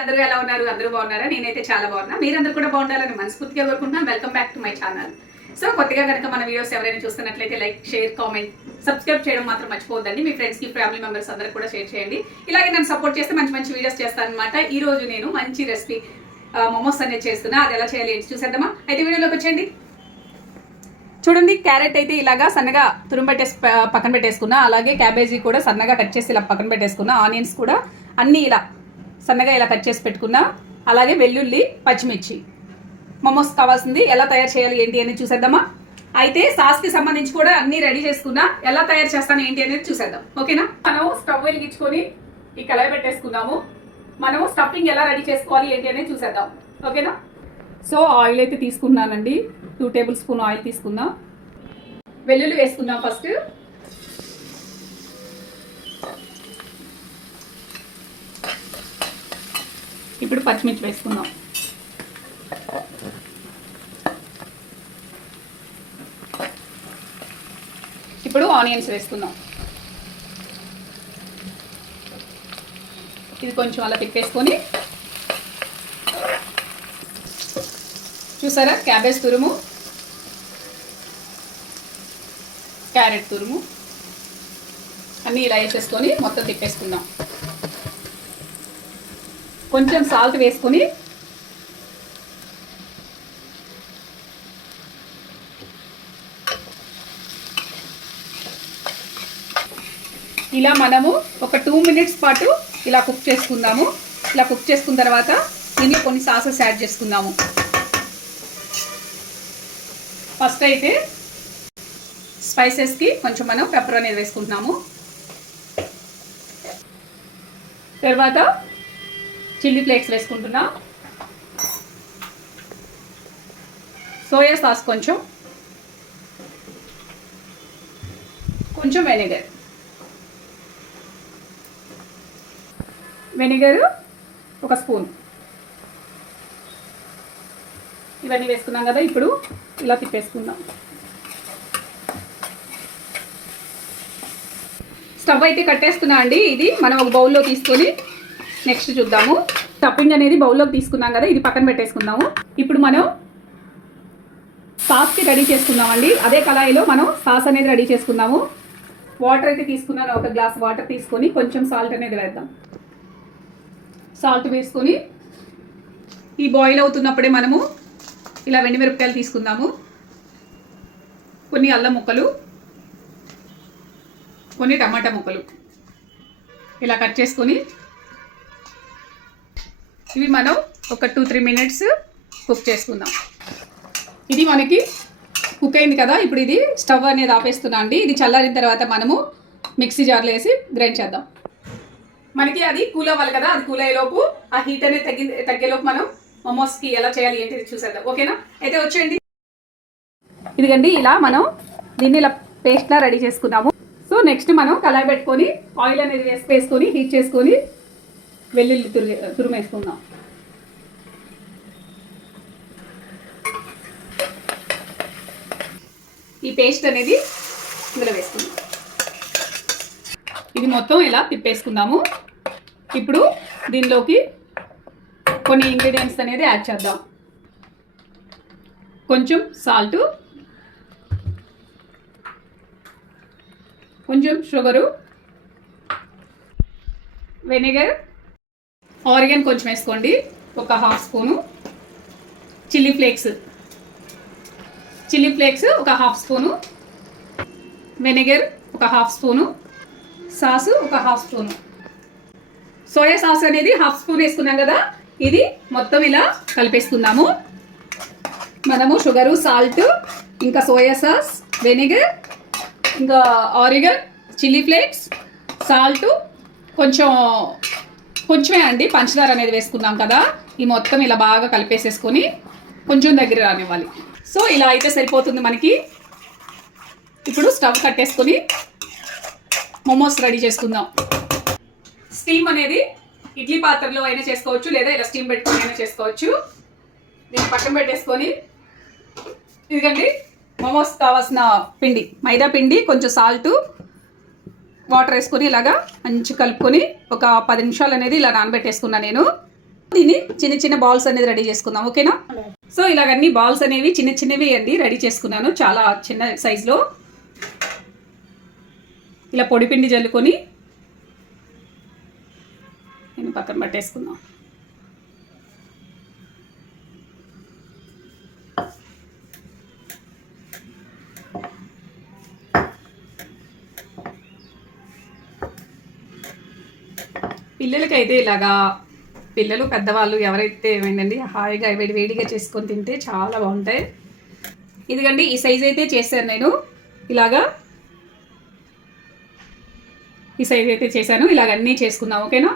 అందరూ ఎలా ఉన్నారు? అందరూ బాగున్నారా? నేనైతే చాలా బాగున్నా. మీరందరూ కూడా బాగుండాలని మనస్ఫూర్తిగా కోరుకుంటున్నాను. Welcome back to my channel. So కొత్తగా కనుక మన వీడియోస్ ఎవరైనా చూస్తున్నట్లయితే లైక్, షేర్, కామెంట్, సబ్స్క్రైబ్ చేయడం మాత్రం మర్చిపోవద్దండి. మీ ఫ్రెండ్స్ కి, ఫ్యామిలీ మెంబర్స్ అందరూ కూడా షేర్ చేయండి. ఇలాగే నన్ను సపోర్ట్ చేస్తే మంచి మంచి వీడియోస్ చేస్తాను అనమాట. ఈ రోజు నేను మంచి రెసిపీ మోమోస్ అనేది చేస్తున్నా. అది ఎలా చేయాలి ఏంటి చూసేద్దామా? అయితే వీడియోలోకి వచ్చేయండి. చూడండి, క్యారెట్ అయితే ఇలాగా సన్నగా తురుంబెట్టేసి పక్కన పెట్టేసుకున్నా. అలాగే క్యాబేజీ కూడా సన్నగా కట్ చేసి ఇలా పక్కన పెట్టేసుకున్నా. ఆనియన్స్ కూడా అన్నీ ఇలా సన్నగా ఇలా కట్ చేసి పెట్టుకున్నా. అలాగే వెల్లుల్లి, పచ్చిమిర్చి. మోమోస్ కావాల్సింది ఎలా తయారు చేయాలి ఏంటి అనేది చూసేద్దామా? అయితే సాస్కి సంబంధించి కూడా అన్ని రెడీ చేసుకున్నా. ఎలా తయారు చేస్తాను ఏంటి అనేది చూసేద్దాం. ఓకేనా? మనం స్టవ్ వెలిగించుకొని ఈ కళాయి పెట్టేసుకున్నాము. మనము స్టఫింగ్ ఎలా రెడీ చేసుకోవాలి ఏంటి అనేది చూసేద్దాం. ఓకేనా? సో ఆయిల్ అయితే తీసుకున్నానండి. 2 టేబుల్ స్పూన్ ఆయిల్ తీసుకున్నా. వెల్లుల్లి వేసుకుందాం ఫస్ట్. ఇప్పుడు పచ్చిమిర్చి వేసుకుందాం. ఇప్పుడు ఆనియన్స్ వేసుకుందాం. ఇది కొంచెం అలా తిప్పేసుకొని, చూసారా, క్యాబేజ్ తురుము, క్యారెట్ తురుము అన్నీ ఇలా వేసేసుకొని మొత్తం తిప్పేసుకుందాం. కొంచెం సాల్ట్ వేసుకొని ఇలా మనము ఒక 2 మినిట్స్ పాటు ఇలా కుక్ చేసుకుందాము. ఇలా కుక్ చేసుకున్న తర్వాత దీనిలో కొన్ని సాసెస్ యాడ్ చేసుకుందాము. ఫస్ట్ అయితే స్పైసెస్కి కొంచెం మనం పెప్పర్ అనేది వేసుకుంటున్నాము. తర్వాత చిల్లీ ఫ్లేక్స్ వేసుకుంటున్నా. సోయా సాస్ కొంచెం వెనిగర్. ఒక స్పూన్. ఇవన్నీ వేసుకున్నాం కదా. ఇప్పుడు ఇలా తిప్పేసుకుందాం. స్టవ్ అయితే కట్టేసుకున్నా అండి. ఇది మనం ఒక బౌల్లో తీసుకొని నెక్స్ట్ చూద్దాము. స్టఫింగ్ అనేది బౌల్లోకి తీసుకున్నాం కదా, ఇది పక్కన పెట్టేసుకుందాము. ఇప్పుడు మనం సాస్కి రెడీ చేసుకుందామండి. అదే కళాయిలో మనం సాస్ అనేది రెడీ చేసుకుందాము. వాటర్ అయితే తీసుకున్నాను. ఒక గ్లాస్ వాటర్ తీసుకొని కొంచెం సాల్ట్ అనేది వేద్దాం. సాల్ట్ వేసుకొని ఈ బాయిల్ అవుతున్నప్పుడే మనము ఇలా వెండిమిరపకాయలు తీసుకుందాము. కొన్ని అల్లం ముక్కలు, కొన్ని టమాటా ముక్కలు ఇలా కట్ చేసుకొని ఇవి మనం ఒక 2-3 మినిట్స్ కుక్ చేసుకుందాం. ఇది మనకి కుక్ అయింది కదా. ఇప్పుడు ఇది స్టవ్ అనేది ఆపేస్తున్నా అండి. ఇది చల్లారిన తర్వాత మనము మిక్సీ జార్లో వేసి గ్రైండ్ చేద్దాం. మనకి అది కూల్ అవ్వాలి కదా. అది కూల్ అయ్యేలోపు, ఆ హీట్ అనేది తగ్గేలోపు మనం మోమోస్కి ఎలా చేయాలి ఏంటి చూసేద్దాం. ఓకేనా? అయితే వచ్చేయండి. ఇదిగండి, ఇలా మనం దీన్ని ఇలా పేస్ట్లా రెడీ చేసుకున్నాము. సో నెక్స్ట్ మనం కళాయి పెట్టుకొని ఆయిల్ అనేది వేసుకొని హీట్ చేసుకొని వెల్లుల్లి తురుము వేసుకుందాం. ఈ పేస్ట్ అనేది ఇందులో వేసుకుందాం. ఇది మొత్తం ఇలా తిప్పేసుకుందాము. ఇప్పుడు దీనిలోకి కొన్ని ఇంగ్రీడియంట్స్ అనేది యాడ్ చేద్దాం. కొంచెం సాల్టు, కొంచెం షుగరు, వెనిగర్, ఆరిగన్ కొంచెం వేసుకోండి, ఒక 1/2 స్పూను, చిల్లీ ఫ్లేక్స్ ఒక 1/2 స్పూను, వెనిగర్ ఒక 1/2 స్పూను, సాసు ఒక 1/2 స్పూను. సోయా సాస్ అనేది 1/2 స్పూన్ వేసుకున్నాం కదా. ఇది మొత్తం ఇలా కలిపేసుకుందాము. మనము షుగరు, సాల్ట్, ఇంకా సోయా సాస్, వెనిగర్, ఇంకా ఆరిగన్, చిల్లీ ఫ్లేక్స్, సాల్ట్, కొంచెమే అండి పంచదార అనేది వేసుకున్నాం కదా. ఈ మొత్తం ఇలా బాగా కలిపేసేసుకొని కొంచెం దగ్గర రానివ్వాలి. సో ఇలా అయితే సరిపోతుంది మనకి. ఇప్పుడు స్టవ్ కట్టేసుకొని మోమోస్ రెడీ చేసుకుందాం. స్టీమ్ అనేది ఇడ్లీ పాత్రలో అయినా చేసుకోవచ్చు, లేదా ఇలా స్టీమ్ పెట్టుకొని అయినా చేసుకోవచ్చు. దీన్ని పక్కన పెట్టేసుకొని, ఇదిగండి మోమోస్ కావాల్సిన పిండి, మైదా పిండి, కొంచెం సాల్ట్, వాటర్ వేసుకొని ఇలాగా మంచి కలుపుకొని ఒక 10 నిమిషాలు అనేది ఇలా నానబెట్టేసుకున్నా నేను. దీన్ని చిన్న చిన్న బాల్స్ అనేది రెడీ చేసుకుందాం, ఓకేనా? సో ఇలాగన్నీ బాల్స్ అనేవి చిన్న చిన్నవి అండి రెడీ చేసుకున్నాను, చాలా చిన్న సైజులో. ఇలా పొడిపిండి జల్లుకొని నేను పక్కన పట్టేసుకుందాం. పిల్లలకైతే ఇలాగా, పిల్లలు పెద్దవాళ్ళు ఎవరైతే ఏమైందండి హాయిగా వేడిగా చేసుకొని తింటే చాలా బాగుంటాయి. ఇదిగండి ఈ సైజ్ అయితే చేశాను నేను, ఇలాగా ఈ సైజ్ అయితే చేశాను. ఇలాగ అన్నీ చేసుకుందాం, ఓకేనా?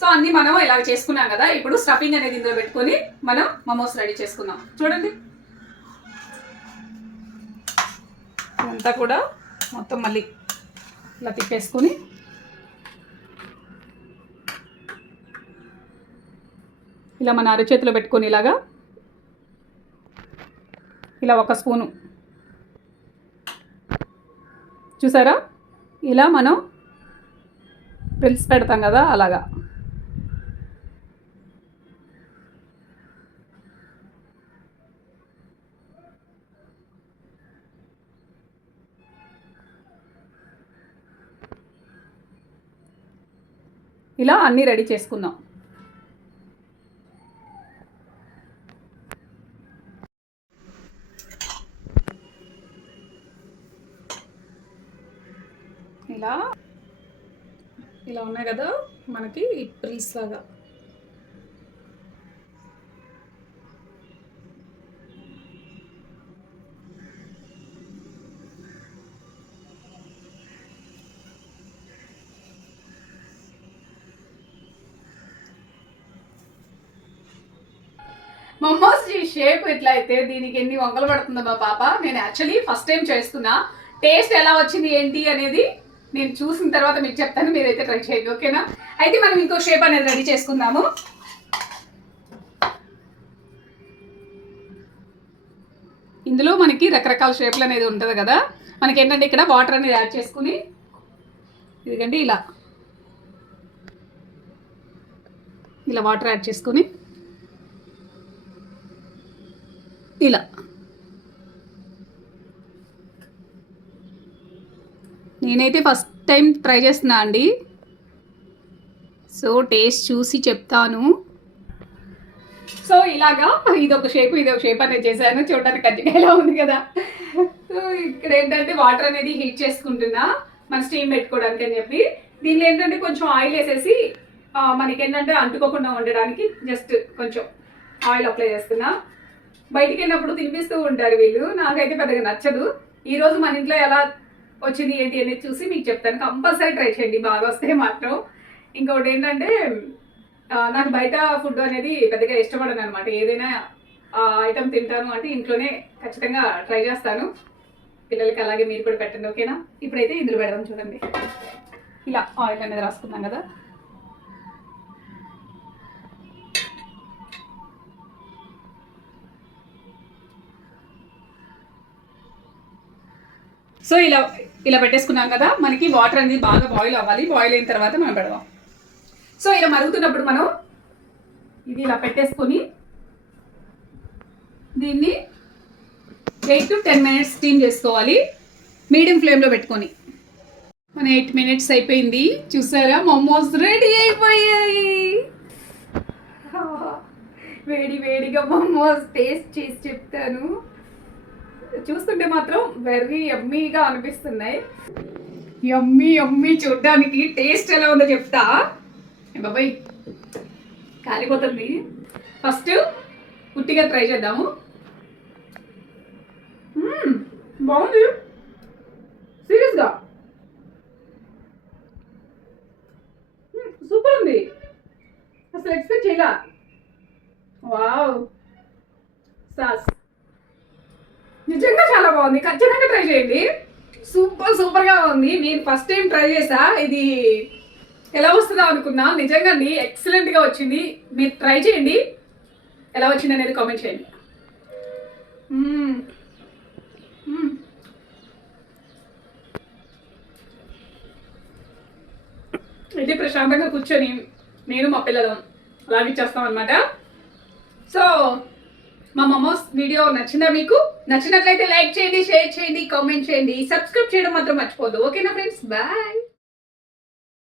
సో అన్నీ మనం ఇలాగ చేసుకున్నాం కదా, ఇప్పుడు స్టఫింగ్ అనేది ఇందులో పెట్టుకొని మనం మోమోస్ రెడీ చేసుకుందాం. చూడండి ఇదంతా కూడా మొత్తం మళ్ళీ ఇలా తిప్పేసుకొని ఇలా మన అరచేతిలో పెట్టుకొని ఇలాగా ఇలా ఒక స్పూను చూసారా, ఇలా మనం ప్రిల్స్ పెడతాం కదా అలాగా. ఇలా అన్నీ రెడీ చేసుకుందాం. ఇలా ఇలా ఉన్నాయి కదా మనకి ప్రిల్స్ లాగా. మోమోస్ ఈ షేప్ ఎట్లా అయితే దీనికి ఎన్ని వంకలు పడుతుందో మా పాప. నేను యాక్చువల్లీ ఫస్ట్ టైం చేస్తున్నా, టేస్ట్ ఎలా వచ్చింది ఏంటి అనేది నేను చూసిన తర్వాత మీకు చెప్తాను, మీరైతే ట్రై చేయండి, ఓకేనా? అయితే మనం ఇంకో షేప్ అనేది రెడీ చేసుకుందాము. ఇందులో మనకి రకరకాల షేప్లు అనేది ఉంటుంది కదా, మనకి ఏంటంటే ఇక్కడ వాటర్ అనేది యాడ్ చేసుకుని ఇదిగండి ఇలా ఇలా వాటర్ యాడ్ చేసుకొని ఇలా నేనైతే ఫస్ట్ టైం ట్రై చేస్తున్నా అండి, సో టేస్ట్ చూసి చెప్తాను. సో ఇలాగా ఇదొక షేప్ అనేది చేశాను, చూడడానికి కజ్జికాయలా ఉంది కదా. సో ఇక్కడ ఏంటంటే వాటర్ అనేది హీట్ చేసుకుంటున్నా మన స్టీమ్ పెట్టుకోవడానికి అని చెప్పి. దీనిలో ఏంటంటే కొంచెం ఆయిల్ వేసేసి మనకి ఏంటంటే అంటుకోకుండా ఉండడానికి జస్ట్ కొంచెం ఆయిల్ అప్లై చేస్తున్నా. బయటికి వెళ్ళినప్పుడు తినిపిస్తూ ఉంటారు వీళ్ళు, నాకైతే పెద్దగా నచ్చదు. ఈరోజు మన ఇంట్లో ఎలా వచ్చింది ఏంటి అనేది చూసి మీకు చెప్తాను, కంపల్సరీ ట్రై చేయండి, బాగా వస్తే మాత్రం. ఇంకొకటి ఏంటంటే నాకు బయట ఫుడ్ అనేది పెద్దగా ఇష్టపడను అనమాట. ఏదైనా ఐటమ్ తింటాను అంటే ఇంట్లోనే ఖచ్చితంగా ట్రై చేస్తాను. పిల్లలకి అలాగే మీరు కూడా పెట్టండి, ఓకేనా? ఇప్పుడైతే ఇందులో పెడదాం. చూడండి ఇలా ఆయిల్ అనేది రాసుకున్నాం కదా. సో ఇలా పెట్టేసుకున్నాం కదా, మనకి వాటర్ అనేది బాగా బాయిల్ అవ్వాలి. బాయిల్ అయిన తర్వాత మనం పెడదాం. సో ఇలా మరుగుతున్నప్పుడు మనం ఇది ఇలా పెట్టేసుకొని దీన్ని 8 to 10 minutes స్టీమ్ చేసుకోవాలి, మీడియం ఫ్లేమ్లో పెట్టుకొని. మన 8 minutes అయిపోయింది, చూసారా మోమోస్ రెడీ అయిపోయాయి. వేడిగా మోమోస్ టేస్ట్ చేసి చెప్తాను. చూస్తుంటే మాత్రం వెరీ యమ్మీగా అనిపిస్తున్నాయి. యమ్మీ చూడడానికి. టేస్ట్ ఎలా ఉందో చెప్తా. బాబాయ్ కాలిపోతుంది. ఫస్ట్ ఉట్టిగా ట్రై చేద్దాము. బాగుంది సీరియస్గా, సూపర్ ఉంది. అసలు ఎక్స్పెక్ట్ చేయలా. వావ్, సాస్ నిజంగా చాలా బాగుంది. ఖచ్చితంగా ట్రై చేయండి, సూపర్గా ఉంది. నేను ఫస్ట్ టైం ట్రై చేసా, ఇది ఎలా వస్తుందో అనుకున్నా. నిజంగా అండి ఎక్సలెంట్గా వచ్చింది. మీరు ట్రై చేయండి, ఎలా వచ్చింది అనేది కామెంట్ చేయండి. అయితే ప్రశాంతంగా కూర్చొని నేను మా పిల్లలు అలాగే ఇచ్చేస్తాం అనమాట. సో మా మమోస్ వీడియో నచ్చిందా మీకు? నచ్చినట్లయితే లైక్ చేయండి, షేర్ చేయండి, కామెంట్ చేయండి, సబ్స్క్రైబ్ చేయడం మాత్రం మర్చిపోద్దు. ఓకేనా ఫ్రెండ్స్, బాయ్.